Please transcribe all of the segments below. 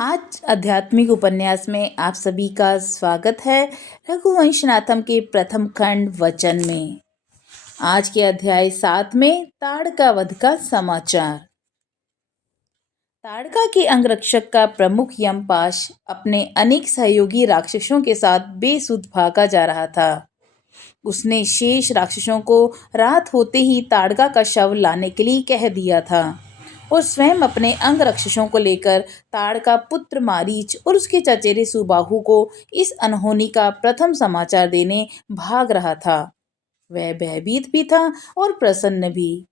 आज आध्यात्मिक उपन्यास में आप सभी का स्वागत है। रघुवंशनाथम के प्रथम खंड वचन में आज के अध्याय 7 में ताड़का वध का समाचार। ताड़का के अंगरक्षक का प्रमुख यमपाश अपने अनेक सहयोगी राक्षसों के साथ बेसुध भागा जा रहा था। उसने शेष राक्षसों को रात होते ही ताड़का का शव लाने के लिए कह दिया था और स्वयं अपने अंग रक्षसों को लेकर ताड़का पुत्र मारीच और उसके चचेरे सुबाहु को इस अनहोनी का प्रथम समाचार देने भाग रहा था। वह भयभीत भी था और प्रसन्न भी।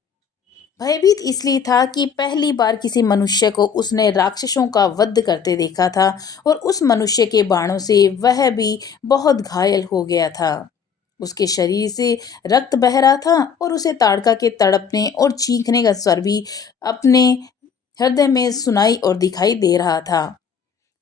भयभीत इसलिए था कि पहली बार किसी मनुष्य को उसने राक्षसों का वध करते देखा था और उस मनुष्य के बाणों से वह भी बहुत घायल हो गया था। उसके शरीर से रक्त बह रहा था और उसे ताड़का के तड़पने और चीखने का स्वर भी अपने हृदय में सुनाई और दिखाई दे रहा था।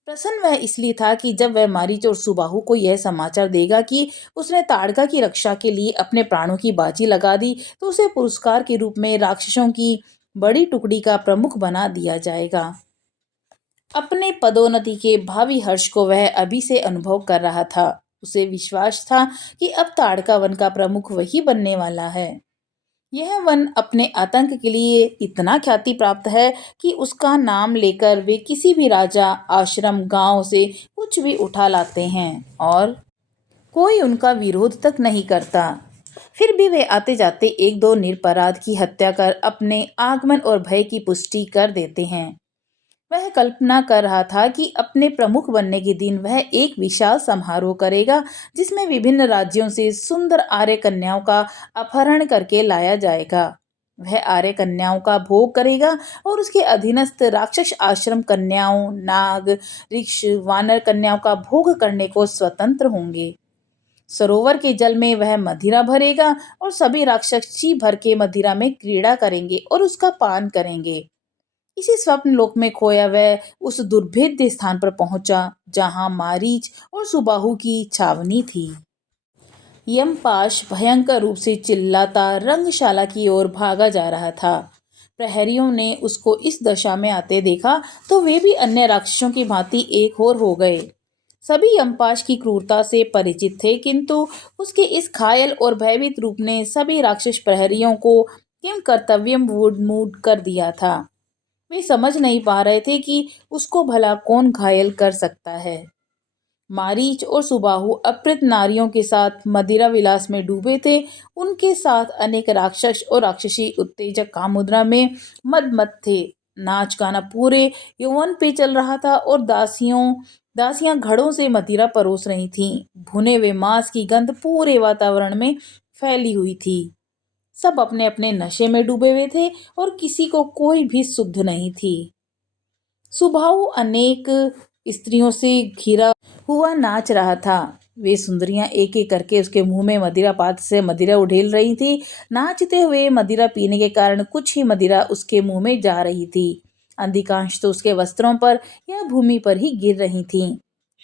प्रसन्न वह इसलिए था कि जब वह मारीच और सुबाहु को यह समाचार देगा कि उसने ताड़का की रक्षा के लिए अपने प्राणों की बाजी लगा दी, तो उसे पुरस्कार के रूप में राक्षसों की बड़ी टुकड़ी का प्रमुख बना दिया जाएगा। अपने पदोन्नति के भावी हर्ष को वह अभी से अनुभव कर रहा था। उसे विश्वास था कि अब ताड़का वन का प्रमुख वही बनने वाला है। यह वन अपने आतंक के लिए इतना ख्याति प्राप्त है कि उसका नाम लेकर वे किसी भी राजा, आश्रम, गांव से कुछ भी उठा लाते हैं और कोई उनका विरोध तक नहीं करता। फिर भी वे आते जाते एक दो निरपराध की हत्या कर अपने आगमन और भय की पुष्टि कर देते हैं। वह कल्पना कर रहा था कि अपने प्रमुख बनने के दिन वह एक विशाल समारोह करेगा, जिसमें विभिन्न राज्यों से सुंदर आर्य कन्याओं का अपहरण करके लाया जाएगा। वह आर्य कन्याओं का भोग करेगा और उसके अधीनस्थ राक्षस आश्रम कन्याओं, नाग, ऋक्ष, वानर कन्याओं का भोग करने को स्वतंत्र होंगे। सरोवर के जल में वह मदिरा भरेगा और सभी राक्षस जी भर के मदिरा में क्रीड़ा करेंगे और उसका पान करेंगे। इसी स्वप्न लोक में खोया वह उस दुर्भेद्य स्थान पर पहुंचा जहां मारीच और सुबाहु की छावनी थी। यमपाश भयंकर रूप से चिल्लाता रंगशाला की ओर भागा जा रहा था। प्रहरियों ने उसको इस दशा में आते देखा तो वे भी अन्य राक्षसों की भांति एक और हो गए। सभी यमपाश की क्रूरता से परिचित थे, किंतु उसके इस घायल और भयभीत रूप ने सभी राक्षस प्रहरियों को किम कर्तव्यम मूड कर दिया था। वे समझ नहीं पा रहे थे कि उसको भला कौन घायल कर सकता है। मारीच और सुबाहु अप्रित नारियों के साथ मदिरा विलास में डूबे थे। उनके साथ अनेक राक्षस और राक्षसी उत्तेजक कामुद्रा में मदमत थे। नाच गाना पूरे यौवन पे चल रहा था और दासियां घड़ों से मदिरा परोस रही थीं। भुने हुए मांस की गंध पूरे वातावरण में फैली हुई थी। सब अपने अपने नशे में डूबे हुए थे और किसी को कोई भी सुध नहीं थी। सुबाहु अनेक स्त्रियों से घिरा हुआ नाच रहा था। वे सुंदरियां एक एक करके उसके मुंह में मदिरा पात्र से मदिरा उड़ेल रही थी। नाचते हुए मदिरा पीने के कारण कुछ ही मदिरा उसके मुंह में जा रही थी। अधिकांश तो उसके वस्त्रों पर या भूमि पर ही गिर रही थीं।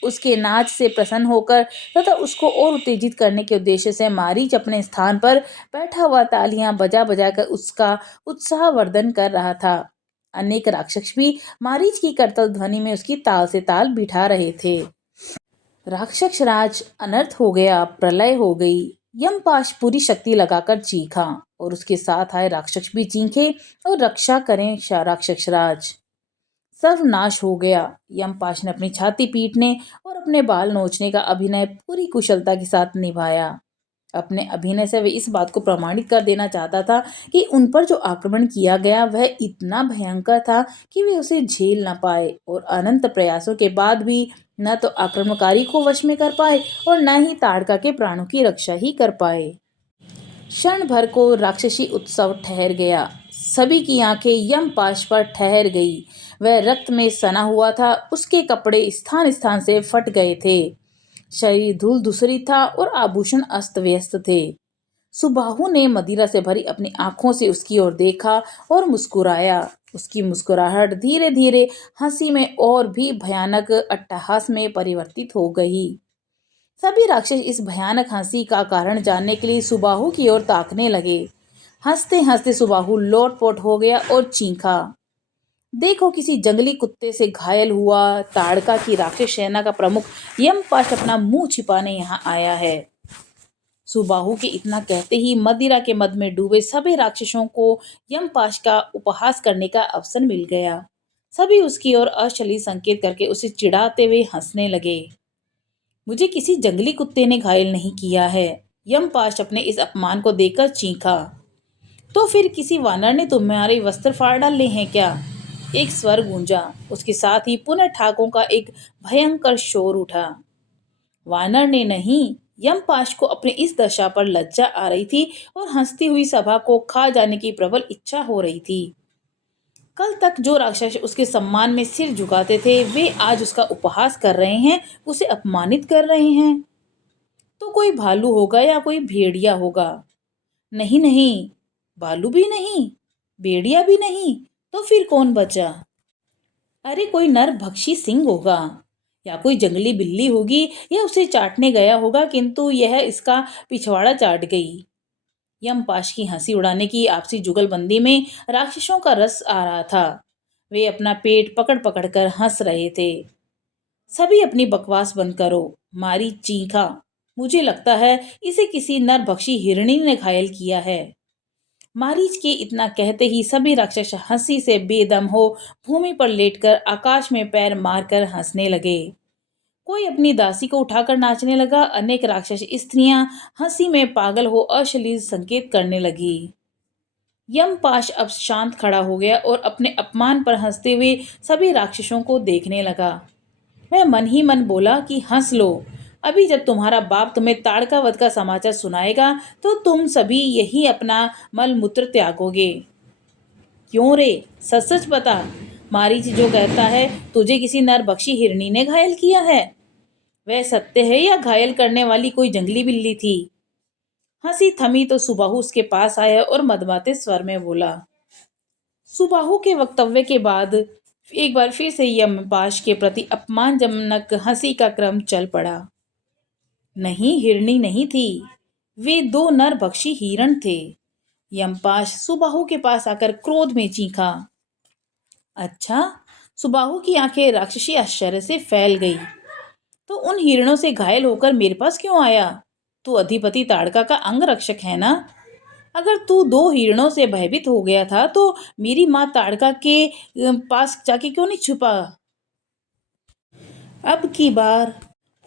उसके नाच से प्रसन्न होकर तथा उसको और उत्तेजित करने के उद्देश्य से मारीच अपने स्थान पर बैठा हुआ तालियां बजा बजा कर उसका उत्साहवर्धन कर रहा था। अनेक राक्षस भी मारीच की करतल ध्वनि में उसकी ताल से ताल बिठा रहे थे। राक्षस राज अनर्थ हो गया, प्रलय हो गई। यमपाश पूरी शक्ति लगाकर चीखा और उसके साथ आए राक्षस भी चीखे और रक्षा करें राक्षस राज। सर्वनाश हो गया। यमपाश ने अपनी छाती पीटने और अपने बाल नोचने का अभिनय पूरी कुशलता के साथ निभाया। अपने अभिनय से वे इस बात को प्रमाणित कर देना चाहता था कि उन पर जो आक्रमण किया गया वह इतना भयंकर था कि वे उसे झेल न पाए और अनंत प्रयासों के बाद भी न तो आक्रमणकारी को वश में कर पाए और न ही ताड़का के प्राणों की रक्षा ही कर पाए। क्षण भर को राक्षसी उत्सव ठहर गया। सभी की आंखें यमपाश पर ठहर गई। वह रक्त में सना हुआ था। उसके कपड़े स्थान स्थान से फट गए थे। शरीर धूल धूसरित था और आभूषण अस्त व्यस्त थे। सुबाहु ने मदिरा से भरी अपनी आंखों से उसकी ओर देखा और मुस्कुराया। उसकी मुस्कुराहट धीरे धीरे हंसी में और भी भयानक अट्टहास में परिवर्तित हो गई। सभी राक्षस इस भयानक हंसी का कारण जानने के लिए सुबाहु की ओर ताकने लगे। हंसते हंसते सुबाहु लोटपोट हो गया और चीखा, देखो किसी जंगली कुत्ते से घायल हुआ ताड़का की राक्षस सेना का प्रमुख यमपाश अपना मुंह छिपाने यहाँ आया है। सुबाहु के इतना कहते ही मदिरा के मद में डूबे सभी राक्षसों को यमपाश का उपहास करने का अवसर मिल गया। सभी उसकी ओर अश्लील संकेत करके उसे चिढ़ाते हुए हंसने लगे। मुझे किसी जंगली कुत्ते ने घायल नहीं किया है। यमपाश अपने इस अपमान को देखकर चीखा। तो फिर किसी वानर ने तुम्हारे वस्त्र फाड़ डाले हैं क्या? एक स्वर गूंजा। उसके साथ ही पुनः ठाकों का एक भयंकर शोर उठा। वानर ने नहीं, यमपाश को अपनी इस दशा पर लज्जा आ रही थी और हंसती हुई सभा को खा जाने की प्रबल इच्छा हो रही थी। कल तक जो राक्षस उसके सम्मान में सिर झुकाते थे वे आज उसका उपहास कर रहे हैं, उसे अपमानित कर रहे हैं। तो कोई भालू होगा या कोई भेड़िया होगा। नहीं नहीं, भालू भी नहीं, भेड़िया भी नहीं, तो फिर कौन बचा? अरे कोई नर भक्षी सिंह होगा या कोई जंगली बिल्ली होगी या उसे चाटने गया होगा, किंतु यह इसका पिछवाड़ा चाट गई। यमपाश की हंसी उड़ाने की आपसी जुगलबंदी में राक्षसों का रस आ रहा था। वे अपना पेट पकड़ पकड़ कर हंस रहे थे। सभी अपनी बकवास बंद करो, मारी चीखा। मुझे लगता है इसे किसी नरभक्षी हिरणी ने घायल किया है। मारीच के इतना कहते ही सभी राक्षस हंसी से बेदम हो भूमि पर लेटकर आकाश में पैर मारकर हंसने लगे। कोई अपनी दासी को उठाकर नाचने लगा। अनेक राक्षस स्त्रियां हंसी में पागल हो अश्लील संकेत करने लगी। यमपाश अब शांत खड़ा हो गया और अपने अपमान पर हंसते हुए सभी राक्षसों को देखने लगा। वह मन ही मन बोला कि हंस लो, अभी जब तुम्हारा बाप तुम्हें ताड़का वध का समाचार सुनाएगा तो तुम सभी यही अपना मल मूत्र त्यागोगे। क्यों रे, सच सच बता, मारीच जो कहता है तुझे किसी नरभक्षी हिरणी ने घायल किया है, वह सत्य है या घायल करने वाली कोई जंगली बिल्ली थी? हंसी थमी तो सुबाहु उसके पास आया और मदमाते स्वर में बोला। सुबाहु के वक्तव्य के बाद एक बार फिर से यमपाश के प्रति अपमानजनक हंसी का क्रम चल पड़ा। नहीं, हिरणी नहीं थी, वे दो नरभक्षी हिरण थे। यमपाश सुबाहु के पास आकर क्रोध में चीखा। अच्छा, सुबाहु की आंखें राक्षसी आश्चर्य से फैल गई। तो उन हिरणों से घायल होकर मेरे पास क्यों आया? तू अधिपति ताड़का का अंग रक्षक है ना? अगर तू दो हिरणों से भयभीत हो गया था तो मेरी माँ ताड़का के पास जाके क्यों नहीं छुपा? अब की बार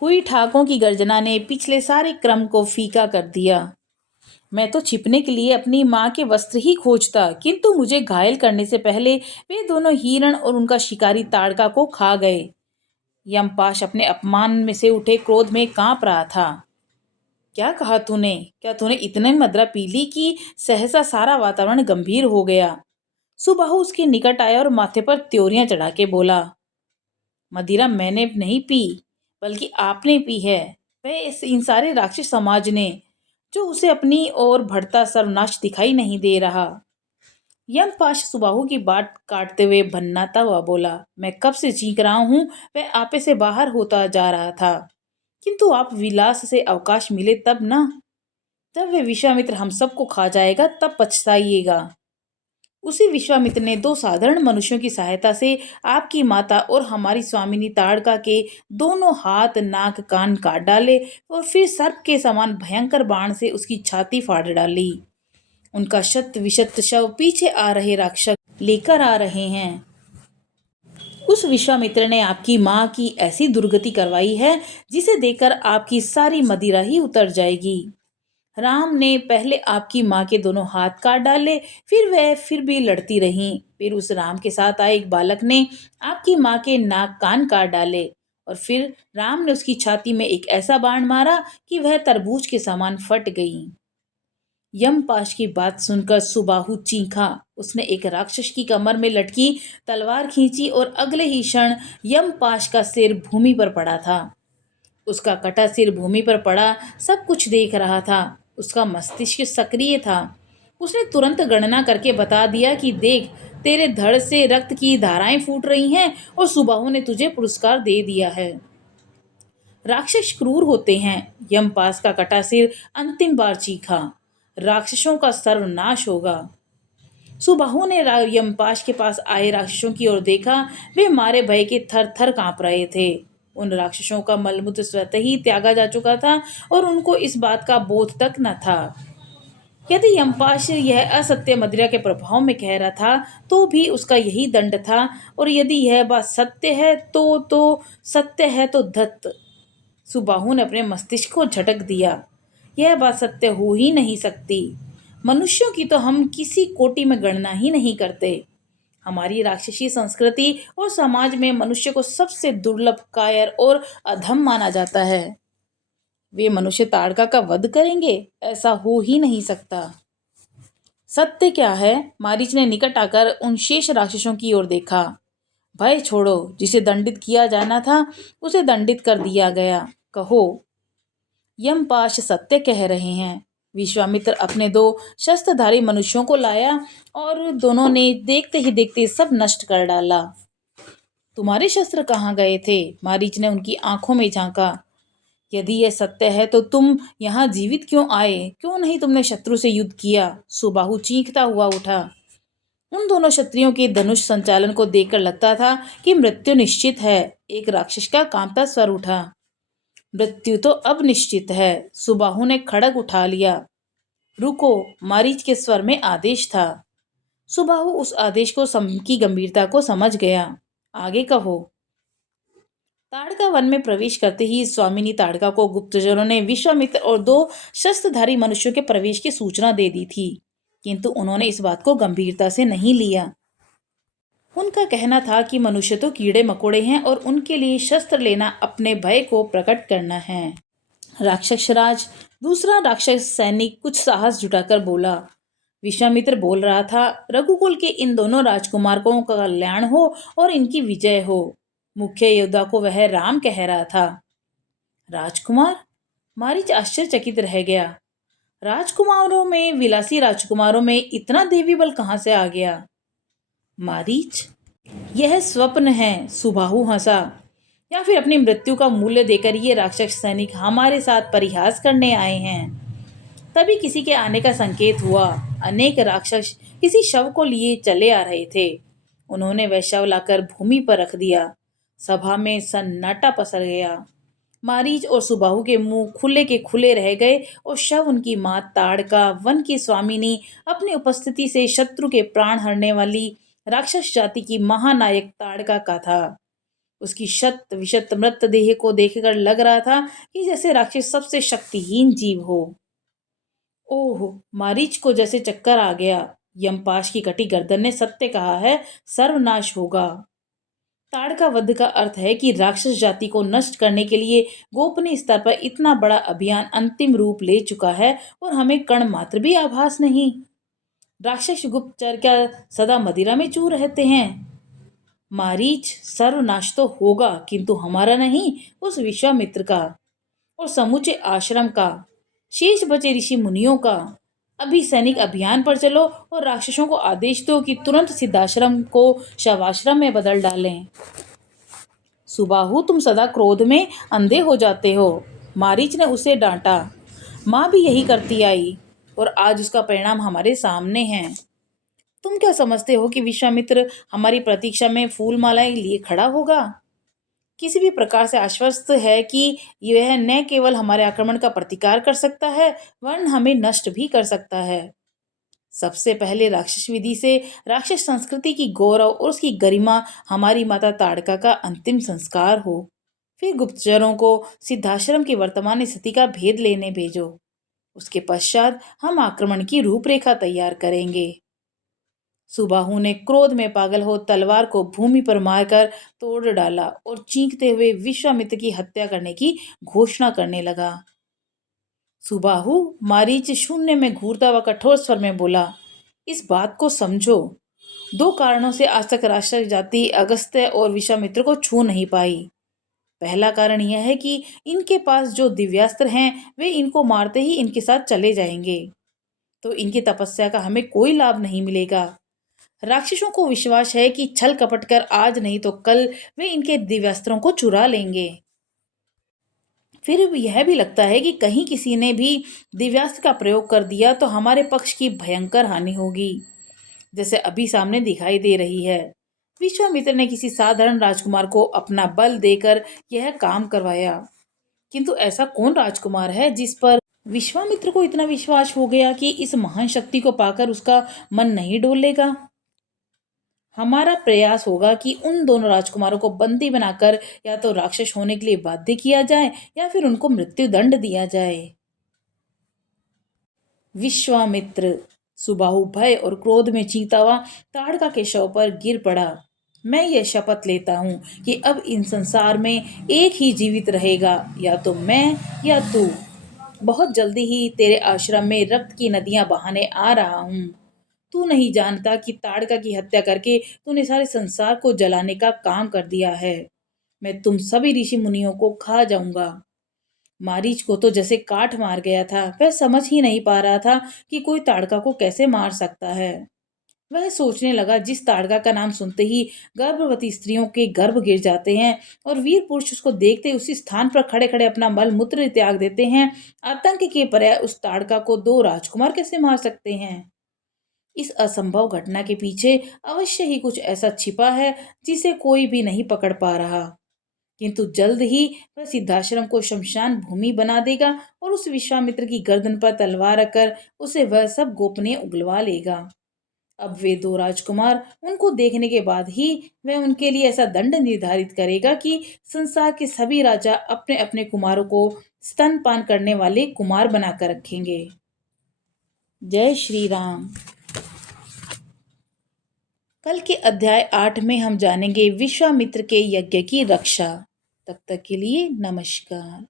हुई ठाकों की गर्जना ने पिछले सारे क्रम को फीका कर दिया। मैं तो छिपने के लिए अपनी माँ के वस्त्र ही खोजता, किंतु मुझे घायल करने से पहले वे दोनों हिरण और उनका शिकारी ताड़का को खा गए। यमपाश अपने अपमान में से उठे क्रोध में कांप रहा था। क्या कहा तूने? क्या तूने इतने मदरा पी ली कि सहसा सारा वातावरण गंभीर हो गया? सुबाहु उसके निकट आया और माथे पर त्योरियां चढ़ा के बोला। मदिरा मैंने नहीं पी, बल्कि आपने पी है। वह इन सारे राक्षस समाज ने, जो उसे अपनी ओर बढ़ता सर्वनाश दिखाई नहीं दे रहा। यमपाश सुबाहु की बात काटते हुए भन्नाता हुआ बोला। मैं कब से चीख रहा हूँ, वह आपे से बाहर होता जा रहा था, किंतु आप विलास से अवकाश मिले तब ना। जब वह विश्वामित्र हम सबको खा जाएगा तब पछताइएगा। उसी विश्वामित्र ने दो साधारण मनुष्यों की सहायता से आपकी माता और हमारी स्वामिनी ताड़का के दोनों हाथ नाक कान काट डाले और फिर सर्प के समान भयंकर बाण से उसकी छाती फाड़ डाली। उनका शत विशत शव पीछे आ रहे राक्षस लेकर आ रहे हैं। उस विश्वामित्र ने आपकी माँ की ऐसी दुर्गति करवाई है जिसे देखकर आपकी सारी मदिरा ही उतर जाएगी। राम ने पहले आपकी माँ के दोनों हाथ काट डाले, फिर वह फिर भी लड़ती रही। फिर उस राम के साथ आए एक बालक ने आपकी माँ के नाक कान काट डाले और फिर राम ने उसकी छाती में एक ऐसा बाण मारा कि वह तरबूज के समान फट गई। यमपाश की बात सुनकर सुबाहु चीखा। उसने एक राक्षस की कमर में लटकी तलवार खींची और अगले ही क्षण यमपाश का सिर भूमि पर पड़ा था। उसका कटा सिर भूमि पर पड़ा सब कुछ देख रहा था। उसका मस्तिष्क सक्रिय था। उसने तुरंत गणना करके बता दिया कि देख, तेरे धड़ से रक्त की धाराएं फूट रही हैं और सुबाहु ने तुझे पुरस्कार दे दिया है। राक्षस क्रूर होते हैं। यमपास का कटा सिर अंतिम बार चीखा। राक्षसों का सर्वनाश होगा। सुबाहु ने यमपाश के पास आए राक्षसों की ओर देखा। वे मारे भय के थर थर कांप रहे थे। उन राक्षसों का मलमूत्र स्वतः ही त्यागा जा चुका था और उनको इस बात का बोध तक न था। यदि यमपाश यह असत्य मदिरा के प्रभाव में कह रहा था तो भी उसका यही दंड था, और यदि यह बात सत्य है तो सत्य है तो धत। सुबाहु ने अपने मस्तिष्क को झटक दिया। यह बात सत्य हो ही नहीं सकती। मनुष्यों की तो हम किसी कोटि में गणना ही नहीं करते। हमारी राक्षसी संस्कृति और समाज में मनुष्य को सबसे दुर्लभ, कायर और अधम माना जाता है। वे मनुष्य ताड़का का वध करेंगे, ऐसा हो ही नहीं सकता। सत्य क्या है? मारीच ने निकट आकर उन शेष राक्षसों की ओर देखा। भय छोड़ो, जिसे दंडित किया जाना था उसे दंडित कर दिया गया। कहो, यमपाश सत्य कह रहे हैं। विश्वामित्र अपने 2 शस्त्रधारी मनुष्यों को लाया और दोनों ने देखते ही देखते सब नष्ट कर डाला। तुम्हारे शस्त्र कहाँ गए थे? मारीच ने उनकी आंखों में झांका। यदि यह सत्य है तो तुम यहाँ जीवित क्यों आए? क्यों नहीं तुमने शत्रु से युद्ध किया? सुबाहु चीखता हुआ उठा। उन दोनों क्षत्रियों के धनुष संचालन को देखकर लगता था कि मृत्यु निश्चित है। एक राक्षस का कांपता स्वर उठा। मृत्यु तो अब निश्चित है। सुबाहु ने खड़ग उठा लिया। रुको, मारीच के स्वर में आदेश था। सुबाहु उस आदेश की गंभीरता को समझ गया। आगे कहो। ताड़का वन में प्रवेश करते ही स्वामिनी ताड़का को गुप्तचरों ने विश्वामित्र और 2 शस्त्रधारी मनुष्यों के प्रवेश की सूचना दे दी थी, किंतु उन्होंने इस बात को गंभीरता से नहीं लिया। उनका कहना था कि मनुष्य तो कीड़े मकोड़े हैं और उनके लिए शस्त्र लेना अपने भय को प्रकट करना है। राक्षस राज, दूसरा राक्षस सैनिक कुछ साहस जुटाकर बोला। विश्वामित्र बोल रहा था, रघुकुल के इन दोनों राजकुमारों का कल्याण हो और इनकी विजय हो। मुख्य योद्धा को वह राम कह रहा था। राजकुमार? मारीच आश्चर्यचकित रह गया। राजकुमारों में, विलासी राजकुमारों में इतना देवी बल कहाँ से आ गया? मारीच, यह स्वप्न है। सुबाहु हंसा। या फिर अपनी मृत्यु का मूल्य देकर ये राक्षस सैनिक हमारे साथ परिहास करने आए हैं? तभी किसी के आने का संकेत हुआ। अनेक राक्षस किसी शव को लिए चले आ रहे थे। उन्होंने वह शव लाकर भूमि पर रख दिया। सभा में सन्नाटा पसर गया। मारीच और सुबाहु के मुंह खुले के खुले रह गए और शव उनकी मां ताड़का, वन की स्वामिनी, अपनी उपस्थिति से शत्रु के प्राण हरने वाली राक्षस जाति की महानायक ताड़का का था। उसकी शत विशत मृतदेह को देखकर लग रहा था कि जैसे राक्षस सबसे शक्तिहीन जीव हो। ओह! मारीच को जैसे चक्कर आ गया। यमपाश की कटी गर्दन ने सत्य कहा है, सर्वनाश होगा। ताड़का वध का अर्थ है कि राक्षस जाति को नष्ट करने के लिए गोपनीय स्तर पर इतना बड़ा अभियान अंतिम रूप ले चुका है और हमें कण मात्र भी आभास नहीं। राक्षस गुप्तचर क्या सदा मदिरा में चूर रहते हैं? मारीच, सर्वनाश तो होगा, किंतु हमारा नहीं, उस विश्वामित्र का और समूचे आश्रम का, शेष बचे ऋषि मुनियों का। अभी सैनिक अभियान पर चलो और राक्षसों को आदेश दो कि तुरंत सिद्धाश्रम को शवाश्रम में बदल डालें। सुबाहु, तुम सदा क्रोध में अंधे हो जाते हो। मारीच ने उसे डांटा। माँ भी यही करती आई और आज उसका परिणाम हमारे सामने है। तुम क्या समझते हो कि विश्वामित्र हमारी प्रतीक्षा में फूल मालाएं लिए खड़ा होगा? किसी भी प्रकार से आश्वस्त है कि यह न केवल हमारे आक्रमण का प्रतिकार कर सकता है, वरन हमें नष्ट भी कर सकता है। सबसे पहले राक्षस विधि से राक्षस संस्कृति की गौरव और उसकी गरिमा हमारी माता ताड़का का अंतिम संस्कार हो। फिर गुप्तचरों को सिद्धाश्रम की वर्तमान स्थिति का भेद लेने भेजो। उसके पश्चात हम आक्रमण की रूपरेखा तैयार करेंगे। सुबाहु ने क्रोध में पागल हो तलवार को भूमि पर मारकर तोड़ डाला और चीखते हुए विश्वामित्र की हत्या करने की घोषणा करने लगा। सुबाहु, मारीच शून्य में घूरता हुआ कठोर स्वर में बोला, इस बात को समझो। 2 कारणों से आज तक राक्षस जाति अगस्त्य और विश्वामित्र को छू नहीं पाई। पहला कारण यह है कि इनके पास जो दिव्यास्त्र हैं वे इनको मारते ही इनके साथ चले जाएंगे, तो इनकी तपस्या का हमें कोई लाभ नहीं मिलेगा। राक्षसों को विश्वास है कि छल कपट कर आज नहीं तो कल वे इनके दिव्यास्त्रों को चुरा लेंगे। फिर यह भी लगता है कि कहीं किसी ने भी दिव्यास्त्र का प्रयोग कर दिया तो हमारे पक्ष की भयंकर हानि होगी। जैसे अभी सामने दिखाई दे रही है। विश्वामित्र ने किसी साधारण राजकुमार को अपना बल देकर यह काम करवाया। किंतु ऐसा कौन राजकुमार है जिस पर विश्वामित्र को इतना विश्वास हो गया कि इस महान शक्ति को पाकर उसका मन नहीं डोलेगा। हमारा प्रयास होगा कि उन दोनों राजकुमारों को बंदी बनाकर या तो राक्षस होने के लिए बाध्य किया जाए या फिर उनको मृत्यु दंड दिया जाए। विश्वामित्र सुबाहु भय और क्रोध में चीता हुआ ताड़का के शव पर गिर पड़ा। मैं यह शपथ लेता हूँ कि अब इन संसार में एक ही जीवित रहेगा, या तो मैं या तू। बहुत जल्दी ही तेरे आश्रम में रक्त की नदियां बहाने आ रहा हूँ। तू नहीं जानता कि ताड़का की हत्या करके तूने सारे संसार को जलाने का काम कर दिया है। मैं तुम सभी ऋषि मुनियों को खा जाऊंगा। मारीच को तो जैसे काठ मार गया था, वह समझ ही नहीं पा रहा था कि कोई ताड़का को कैसे मार सकता है। वह सोचने लगा, जिस ताड़का का नाम सुनते ही गर्भवती स्त्रियों के गर्भ गिर जाते हैं और वीर पुरुष उसको देखते उसी स्थान पर खड़े खड़े अपना मल मूत्र त्याग देते हैं, आतंक के पर्याय उस ताड़का को दो राजकुमार कैसे मार सकते हैं। इस असंभव घटना के पीछे अवश्य ही कुछ ऐसा छिपा है जिसे कोई भी नहीं पकड़ पा रहा। किंतु जल्द ही वह सिद्धाश्रम को शमशान भूमि बना देगा और उस विश्वामित्र की गर्दन पर तलवार रखकर उसे वह सब गोपनीय उगलवा लेगा। अब वे दो राजकुमार, उनको देखने के बाद ही वह उनके लिए ऐसा दंड निर्धारित करेगा कि संसार के सभी राजा अपने अपने कुमारों को स्तनपान करने वाले कुमार बनाकर रखेंगे। जय श्री राम। कल के अध्याय 8 में हम जानेंगे विश्वामित्र के यज्ञ की रक्षा। तब तक के लिए नमस्कार।